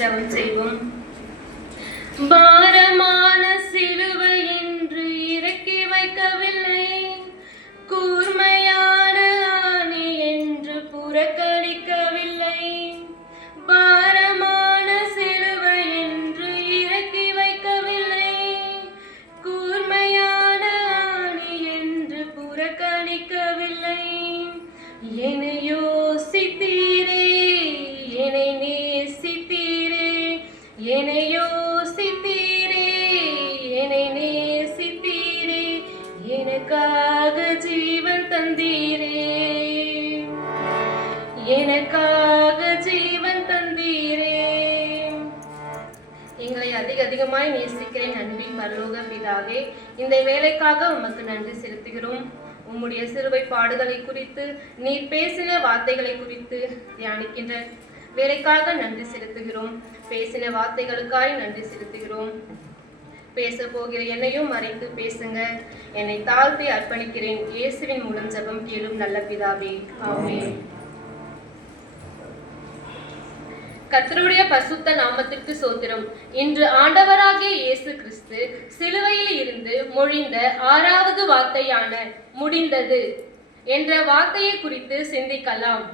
ஜெபம் செய்வோம். பாரமான சிலுவை என்று இறக்கி வைக்கவில்லை, கூர்மையான ஆணி என்று புறக்கணிக்கவில்லை. பாரமான சிலுவை என்று இறக்கி வைக்கவில்லை, கூர்மையான ஆணி என்று புறக்கணிக்கவில்லை. என்னை யோசித்தீரே, என்னை நேசித்தீரே, என்னை யோசித்தீரே, என்னை நேசித்தீரே, எனக்காக ஜீவன் தந்தீரே, எனக்காக ஜீவன் தந்தீரே. எங்களை அதிகமாய் நேசிக்கிறேன் அன்பின் பரலோக பிதாவே, இந்த வேலைக்காக உமக்கு நன்றி செலுத்துகிறோம். உம்முடைய சிலுவை பாடுகளை குறித்து, நீர் பேசின வார்த்தைகளை குறித்து தியானிக்கின்ற வேலைக்காக நன்றி செலுத்துகிறோம். பேசின வார்த்தைகளுக்காய் நன்றி செலுத்துகிறோம். பேச போகிற என்னையும் மறைத்து பேசுங்க. என்னை தாழ்த்தி அர்ப்பணிக்கிறேன். இயேசுவின் மூலம் ஜெபம் கேளும் நல்ல பிதாவே, ஆமென். கர்த்தருடைய பரிசுத்த நாமத்திற்கு ஸ்தோத்திரம். இன்று ஆண்டவராகிய இயேசு கிறிஸ்து சிலுவையில் இருந்து மொழிந்த 6வது வார்த்தையான முடிந்தது என்ற வார்த்தையை குறித்து சிந்திக்கலாம்.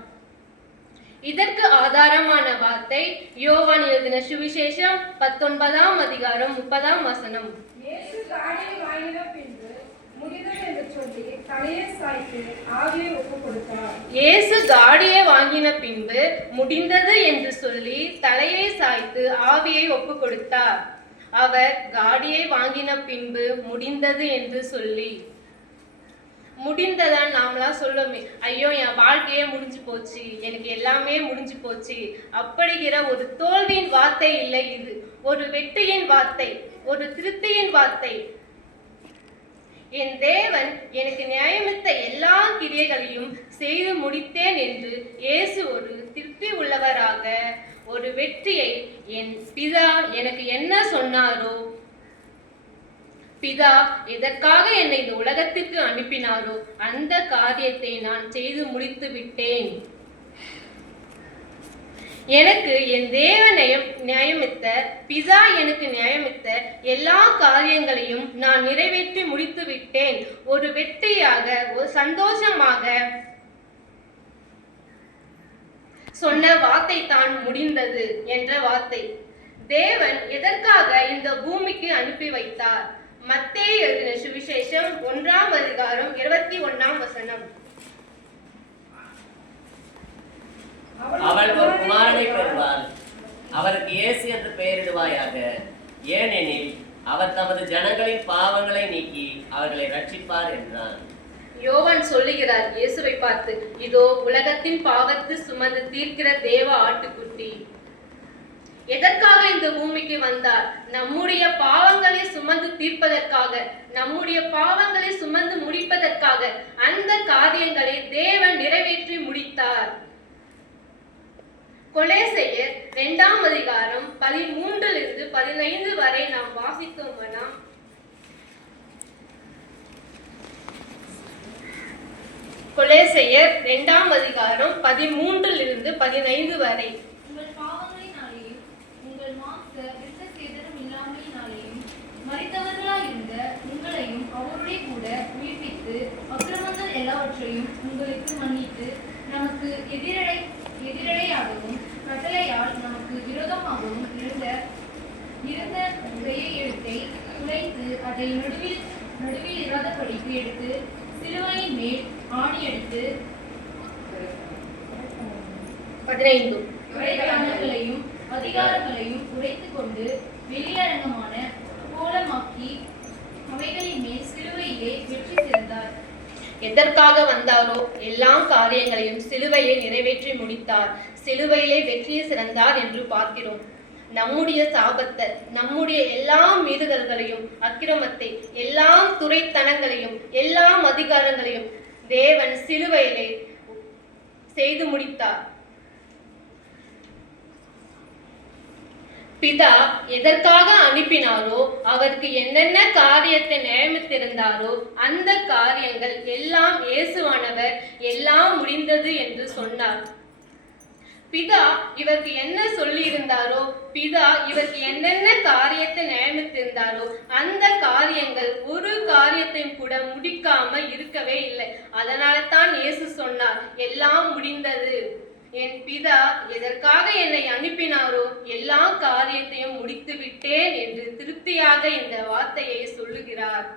இதற்கு ஆதாரமான வார்த்தை யோவான் எழுதின சுவிசேஷம் 19ஆம் அதிகாரம் 30ஆம் வசனம். இயேசு காடியை வாங்கின பின்பு முடிந்தது என்று சொல்லி தலையை சாய்த்து ஆவியை ஒப்புக் கொடுத்தார். இயேசு காடியை வாங்கின பின்பு முடிந்தது என்று சொல்லி தலையை சாய்த்து ஆவியை ஒப்புக் கொடுத்தார். அவர் காடியை வாங்கின பின்பு முடிந்தது என்று சொல்லி, முடிந்ததான் நாமளாம் சொல்லுமே, ஐயோ என் வாழ்க்கையே முடிஞ்சு போச்சு, எனக்கு எல்லாமே முடிஞ்சு போச்சு அப்படிங்கிற ஒரு தோல்வியின் வார்த்தை இல்லை. இது ஒரு வெற்றியின் வார்த்தை, ஒரு திருப்தியின் வார்த்தை. என் தேவன் எனக்கு நியாயமித்த எல்லா கிரியைகளையும் செய்து முடித்தேன் என்று இயேசு ஒரு திருப்தி உள்ளவராக, ஒரு வெற்றியை, என் பிதா எனக்கு என்ன சொன்னாரோ, பிதா எதற்காக என்னை இந்த உலகத்திற்கு அனுப்பினாரோ அந்த காரியத்தை நான் செய்து முடித்து விட்டேன். எனக்கு என் தேவனையும் நியாயமித்த பிதா எனக்கு நியாயமித்த எல்லா காரியங்களையும் நான் நிறைவேற்றி முடித்து விட்டேன். ஒரு வெற்றியாக, ஒரு சந்தோஷமாக சொன்ன வார்த்தை தான் முடிந்தது என்ற வார்த்தை. தேவன் எதற்காக இந்த பூமிக்கு அனுப்பி வைத்தார்? மத்தேயு எழுதின சுவிசேஷம் 1ஆம் அதிகாரம் 21ஆம் வசனம். அவள் ஒரு குமாரனை பெறுவாள், அவருக்கு இயேசு என்று பெயரிடுவாயாக. ஏனெனில் அவர் தமது ஜனங்களின் பாவங்களை நீக்கி அவர்களை ரட்சிப்பார் என்றார். யோவான் சொல்லுகிறார் இயேசுவை பார்த்து, இதோ உலகத்தின் பாவத்தை சுமந்து தீர்க்கிற தேவ ஆட்டுக்குட்டி. எதற்காக இந்த பூமிக்கு வந்தார்? நம்முடைய பாவங்களை சுமந்து தீர்ப்பதற்காக, நம்முடைய பாவங்களை சுமந்து முடிப்பதற்காக. அந்த காரியங்களை தேவன் நிறைவேற்றி முடித்தார். கொலேசையர் 2ஆம் அதிகாரம் 13 - 15 வரை நாம் வாசித்தோம்னா, கொலேசையர் 2ஆம் அதிகாரம் 13 - 15 வரை. உங்கள் பாவங்களினாலேயும் உங்கள் மாம்ச விருத்தசேதனம் இல்லாமையினாலேயும் மரித்தவர்களாயிருந்த உங்களையும் அவருடைய கூட உயிர்ப்பித்து அக்கிரமங்கள் எல்லாவற்றையும் உங்களுக்கு மன்னித்து நமக்கு எதிரடையாகவும் கட்டளையால் நமக்கு விரோதமாகவும் இருந்த எழுத்தை குலைத்து அதை நடுவில் இராதபடிக்கு எடுத்து சிலுவையின் மேல் ஆணியடித்து 15 துரைத்தனங்களையும் அதிகாரங்களையும் உடைத்துக் கொண்டு வெளியரங்கமான கோலமாக்கி அவைகளின் மேல் சிலுவையிலே வெற்றி சிறந்தார். எதற்காக வந்தாரோ எல்லா காரியங்களையும் சிலுவையை நிறைவேற்றி முடித்தார். சிலுவையிலே வெற்றியை சிறந்தார் என்று பார்க்கிறோம். நம்முடைய சாபத்தை, நம்முடைய எல்லா மீறுதல்களையும், அக்கிரமத்தை, எல்லா துரைத்தனங்களையும், எல்லா அதிகாரங்களையும் தேவன் சிலுவையிலே செய்து முடித்தார். பிதா எதற்காக அனுப்பினாரோ, அவருக்கு என்னென்ன காரியத்தை நியமித்திருந்தாரோ அந்த காரியங்கள் எல்லாம் இயேசுவானவர் எல்லாம் முடிந்தது என்று சொன்னார். பிதா இவருக்கு என்ன சொல்லி இருந்தாரோ, பிதா இவருக்கு என்னென்ன காரியத்தை நியமித்திருந்தாரோ அந்த காரியங்கள் ஒரு காரியத்தையும் கூட முடிக்காம இருக்கவே இல்லை. அதனால தான் இயேசு சொன்னார், எல்லாம் முடிந்தது. என் பிதா எதற்காக என்னை அனுப்பினாரோ எல்லா காரியத்தையும் முடித்து விட்டேன் என்று திருப்தியாக இந்த வார்த்தையை சொல்லுகிறார்.